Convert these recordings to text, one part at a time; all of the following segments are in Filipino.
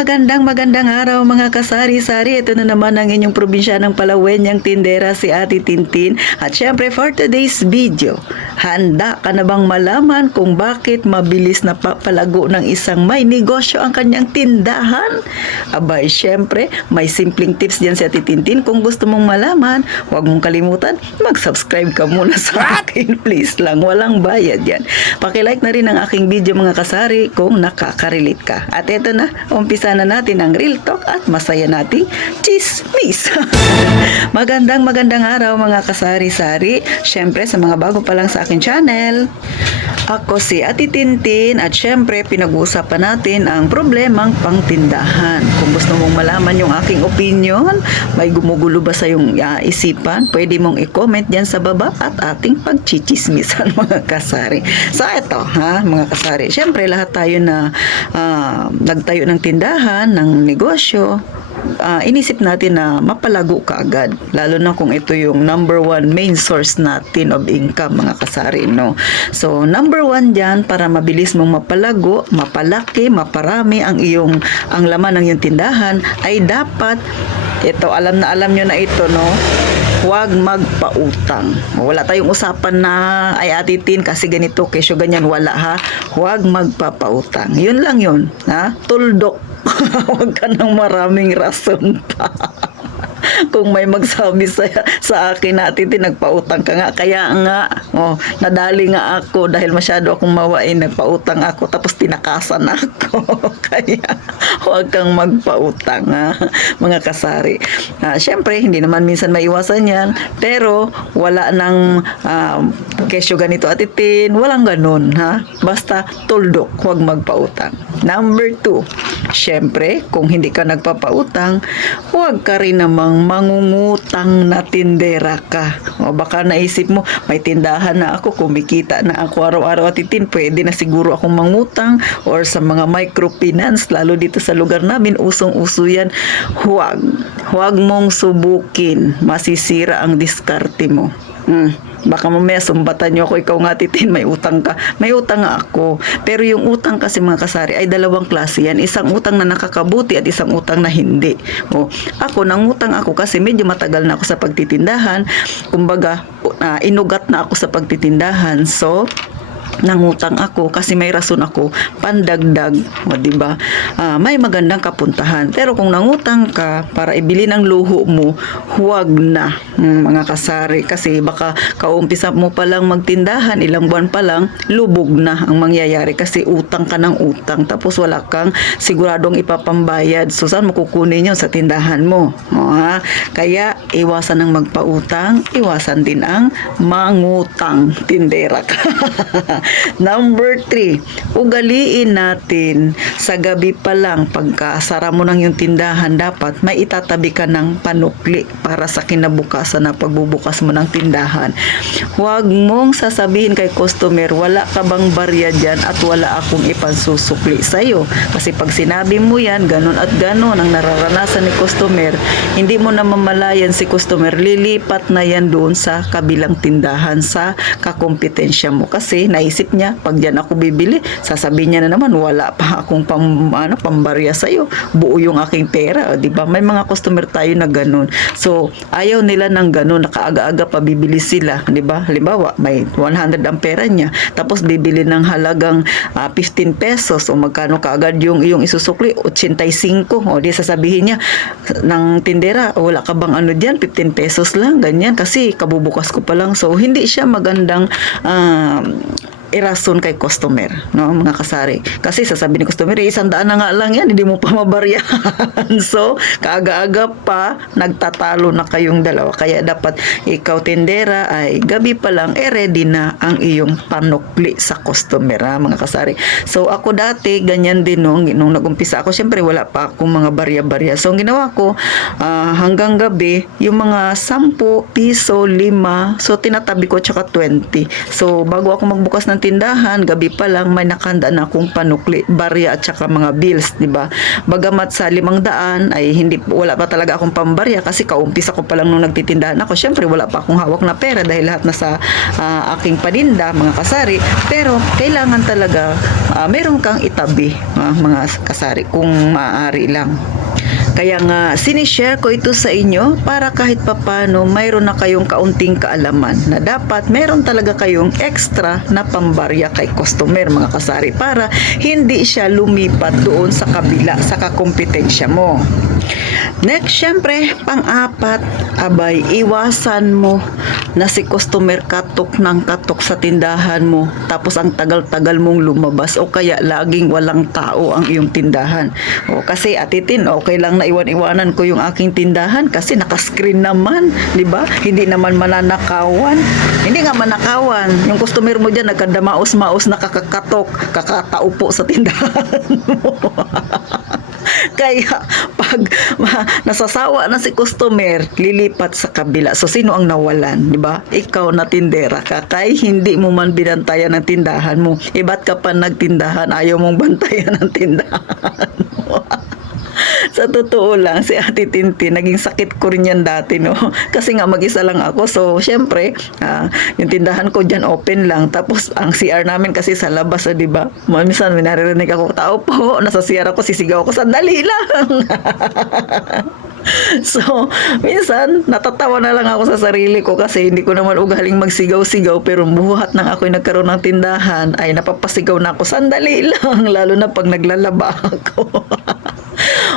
magandang araw mga kasari-sari. Ito na naman ang inyong probinsya ng Palawenyang tindera, si Ate Tintin. At syempre for today's video, handa ka na bang malaman kung bakit mabilis na papalago ng isang may negosyo ang kanyang tindahan? Abay, syempre may simpleng tips dyan si Ate Tintin. Kung gusto mong malaman, huwag mong kalimutan, mag-subscribe ka muna sa akin. Please lang, walang bayad yan. Pakilike na rin ang aking video mga kasari kung nakaka-relate ka. At ito na, umpisa na natin ang real talk at masaya nating chismis. Magandang araw mga kasari-sari. Syempre sa mga bago pa lang sa akin channel, ako si Ate Tintin at syempre pinag-uusapan natin ang problemang pangtindahan. Kung gusto mong malaman yung aking opinion, may gumugulo ba sa iyong isipan, pwede mong i-comment dyan sa baba at ating pagchichismisan mga kasari. So ito mga kasari, syempre lahat tayo na nagtayo ng tindahan, ng negosyo, inisip natin na mapalago ka agad, lalo na kung ito yung number one main source natin of income mga kasari, no? So number one dyan, para mabilis mong mapalago, mapalaki, maparami ang laman ng iyong tindahan, ay dapat ito, alam nyo na ito, no? Huwag magpautang. Wala tayong usapan na ay atitin kasi ganito, kesyo ganyan, wala ha. Huwag magpapautang. Yun lang yun, ha? Tuldok. Huwag ka ng maraming rason pa. Kung may magsabi sa akin na atitin, nagpautang ka nga. Kaya nga, nadali nga ako dahil masyado akong mawain, nagpautang ako tapos tinakasan ako. Kaya huwag kang magpautang, mga kasari. Syempre, hindi naman minsan maiwasan yan, pero wala nang kesyo ganito atitin, walang ganun, ha? Basta tuldok, huwag magpautang. Number 2, syempre, kung hindi ka nagpapautang, huwag ka rin namang mangungutang na tindera ka. O baka naisip mo, may tindahan na ako, kumikita na ako araw-araw atitin, pwede na siguro akong mangutang or sa mga microfinance, lalo dito sa lugar namin, usong-uso yan. Huwag mong subukin, masisira ang diskarte mo. Baka mamaya sumbatan nyo ako, ikaw nga titin, may utang ka. May utang nga ako. Pero yung utang kasi mga kasari ay dalawang klase yan. Isang utang na nakakabuti at isang utang na hindi. Ako, nangutang ako kasi medyo matagal na ako sa pagtitindahan. Kumbaga, inugat na ako sa pagtitindahan. So, nangutang ako kasi may rason ako, pandagdag, diba? May magandang kapuntahan. Pero kung nangutang ka para ibili ng luho mo, huwag na, mga kasari, kasi baka kaumpisa mo pa lang magtindahan, ilang buwan pa lang, lubog na ang mangyayari kasi utang ka ng utang tapos wala kang siguradong ipapambayad. So saan mo kukunin yun? Sa tindahan mo. Kaya iwasan ang magpautang, iwasan din ang mangutang, tindera ka. Number 3, ugaliin natin sa gabi pa lang, pagkasara mo ng yung tindahan, dapat may itatabi ka ng panukli para sa kinabukasan na pagbubukas mo ng tindahan. Huwag mong sasabihin kay customer, wala ka bang barya dyan at wala akong ipansusukli sa'yo. Kasi pag sinabi mo yan, ganun at ganun ang nararanasan ni customer, hindi mo na mamalayan si customer, lilipat na yan doon sa kabilang tindahan, sa kakompetensya mo. Kasi naisip niya, pag dyan ako bibili, sasabihin niya na naman, wala pa akong pambarya sa'yo, buo yung aking pera, diba? May mga customer tayo na ganun. So, ayaw nila ng ganun, nakaaga-aga pa bibili sila, diba? Halimbawa, may 100 ang pera niya, tapos bibili ng halagang 15 pesos, o magkano kaagad yung iyong isusukli, 85, o di sasabihin niya ng tindera, wala ka bang ano dyan, 15 pesos lang, ganyan, kasi kabubukas ko pa lang. So, hindi siya magandang irason kay customer, no, mga kasari. Kasi sasabihin ni customer, 100 na nga lang yan, hindi mo pa mabaryahan. So, kaaga-aga pa, nagtatalo na kayong dalawa. Kaya dapat ikaw tindera ay gabi pa lang, ready na ang iyong panukli sa customer, mga kasari. So, ako dati, ganyan din nung nag-umpisa ako, syempre wala pa akong mga barya-barya. So, ang ginawa ko, hanggang gabi, yung mga 10 piso, 5, so tinatabi ko, tsaka 20. So, bago ako magbukas ng ng tindahan, gabi pa lang may nakahanda na akong panukli, barya at saka mga bills, di ba? Bagamat sa 500 ay wala pa talaga akong pambarya kasi kaumpisa ko pa lang nung nagtitindahan ako. Syempre wala pa akong hawak na pera dahil lahat nasa aking paninda, mga kasari. Pero kailangan talaga meron kang itabi, mga kasari, kung maaari lang. Kaya nga, sinishare ko ito sa inyo para kahit papano mayroon na kayong kaunting kaalaman na dapat meron talaga kayong extra na pambarya kay customer, mga kasari, para hindi siya lumipat doon sa kabila, sa kakompetensya mo. Next, syempre, pang-apat, abay, iwasan mo na si customer katok ng katok sa tindahan mo, tapos ang tagal-tagal mong lumabas o kaya laging walang tao ang iyong tindahan. O kasi atitin, okay lang na iwan-iwanan ko yung aking tindahan kasi naka-screen naman, di ba? Hindi naman mananakawan. Hindi nga manakawan. Yung customer mo dyan nagkadamaos-maos na kakakatok, kakataupo sa tindahan mo. Kaya pag nasasawa na si customer, lilipat sa kabila. So sino ang nawalan, 'di ba? Ikaw na tindera ka, kay hindi mo man binantayan ng tindahan mo. Ba't ka pa nagtindahan, ayaw mong bantayan ng tindahan mo? Sa totoo lang, si Ate Tintin, naging sakit ko rin yan dati, no? Kasi nga mag-isa lang ako. So, syempre, yung tindahan ko dyan open lang. Tapos, ang CR namin kasi sa labas, di ba? Minsan, may naririnig ako, tao po, nasa CR ako, sisigaw ako, sandali lang. So, minsan, natatawa na lang ako sa sarili ko kasi hindi ko naman ugaling magsigaw-sigaw, pero buhat nang ako'y nagkaroon ng tindahan, ay napapasigaw na ako, sandali lang, lalo na pag naglalaba ako.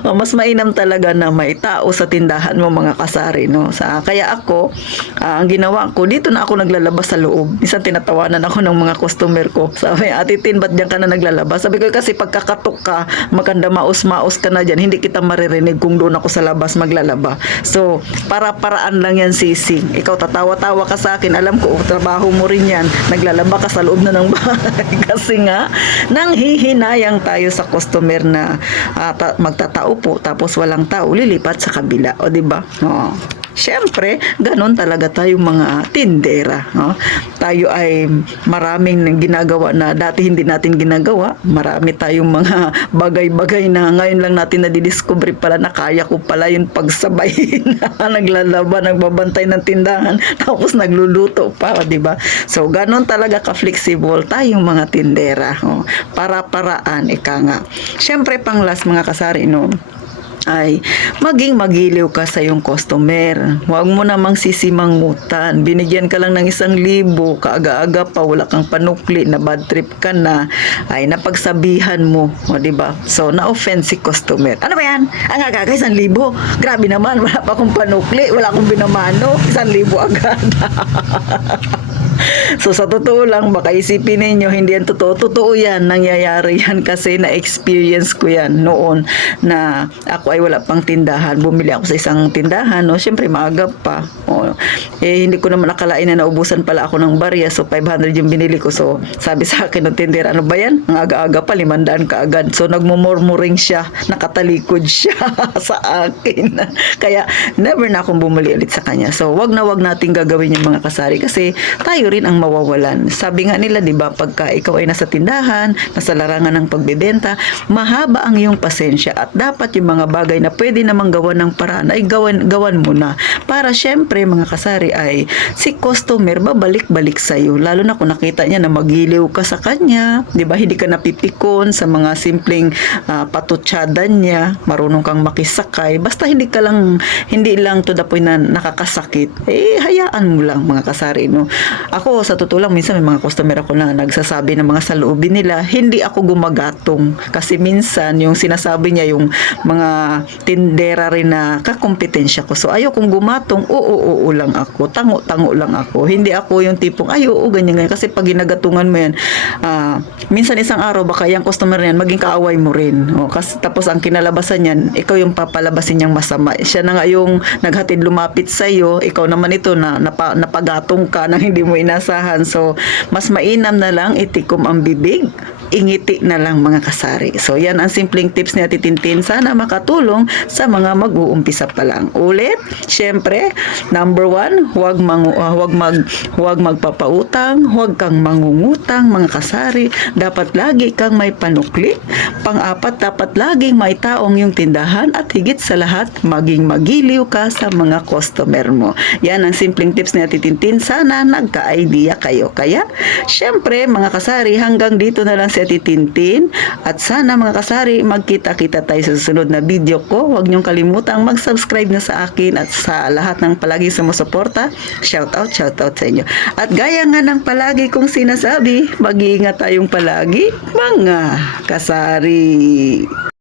Mas mainam talaga na may tao sa tindahan mo, mga kasari, no? Kaya ako, ang ginawa ko, dito na ako naglalabas sa loob. Minsan tinatawanan ako ng mga customer ko. Sabi, Ate Tin, ba't dyan ka na naglalabas? Sabi ko, kasi pagkakatok ka, maganda maus-maus ka na dyan, hindi kita maririnig kung doon ako sa labas maglalaba. So, para-paraan lang yan, sising. Ikaw tatawa-tawa ka sa akin, alam ko, trabaho mo rin yan, naglalaba ka sa loob na ng bahay. Kasi nga, nanghihinayang tayo sa customer na magtatao po, tapos walang tao, lilipat sa kabila. O, diba? O. Siyempre, ganun talaga tayong mga tindera. No? Tayo ay maraming ginagawa na dati hindi natin ginagawa. Marami tayong mga bagay-bagay na ngayon lang natin nadidiscover pala na kaya ko pala yung pagsabayin. Naglalaba, nagbabantay ng tindahan, tapos nagluluto pa, di ba? So, ganun talaga ka-flexible tayong mga tindera. No? Para-paraan, ika nga. Siyempre, pang last, mga kasari, no? Ay maging magiliw ka sa iyong customer. Huwag mo namang sisimangutan. Binigyan ka lang ng 1,000, kaaga-aga pa, wala kang panukli, na bad trip ka na, ay napagsabihan mo, o diba? So, na-offend si customer. Ano ba yan? Ang aga-aga, 1,000? Grabe naman, wala pa akong panukli, wala akong binamano, 1,000 agad. So, sa totoo lang, baka isipin ninyo, hindi yan totoo. Totoo yan, nangyayari yan kasi na-experience ko yan noon na ako ay wala pang tindahan. Bumili ako sa isang tindahan, no? Siyempre, maaga pa. Hindi ko naman nakalain na naubusan pala ako ng barya. So, 500 yung binili ko. So, sabi sa akin ng tindera, ano ba yan? Ang aga-aga pa, 500 ka agad. So, nagmumurmuring siya, nakatalikod siya sa akin. Kaya, never na akong bumili ulit sa kanya. So, wag na wag nating gagawin yung mga kasari kasi tayo rin ang mawawalan. Sabi nga nila, di ba, pagka ikaw ay nasa tindahan, nasa larangan ng pagbebenta, mahaba ang iyong pasensya at dapat yung mga bagay na pwede namang gawan ng paraan ay gawan mo na. Para syempre, mga kasari, ay si customer babalik-balik sa iyo. Lalo na kung nakita niya na magiliw ka sa kanya, di ba, hindi ka napipikon sa mga simpleng patutsyadan niya, marunong kang makisakay, basta hindi lang to the point na nakakasakit, hayaan mo lang, mga kasari, no? Ako, sa totoo lang, minsan may mga customer ako na nagsasabi ng mga saloobin nila, hindi ako gumagatong. Kasi minsan, yung sinasabi niya, yung mga tindera rin na kakompetensya ko. So, ayaw kong gumatong, oo lang ako, tango lang ako. Hindi ako yung tipong, ganyan. Kasi pag ginagatungan mo yan, minsan isang araw, baka yung customer yan, maging kaaway mo rin. Kasi, tapos ang kinalabasan yan, ikaw yung papalabasin niyang masama. Siya na nga yung naghatid lumapit sa'yo, ikaw naman ito na napagatong ka nang hindi mo inasahan. So, mas mainam na lang itikom ang bibig, ingiti na lang mga kasari. So yan ang simpleng tips ni Ate Tintin. Sana makatulong sa mga mag-uumpisa pa lang. Ulit, syempre, number 1, huwag magpapautang, huwag kang mangungutang mga kasari. Dapat lagi kang may panukli. Pang-apat, dapat laging may taong yung tindahan at higit sa lahat, maging magiliw ka sa mga customer mo. Yan ang simpleng tips ni Ate Tintin. Sana nagka-idea kayo. Kaya, syempre mga kasari, hanggang dito na lang si Ate Tintin. At sana mga kasari, magkita-kita tayo sa susunod na video ko. Huwag niyong kalimutang mag-subscribe na sa akin at sa lahat ng palagi sumusuporta. Shout out sa inyo. At gaya nga ng palagi kong sinasabi, mag-iingat tayong palagi, mga kasari.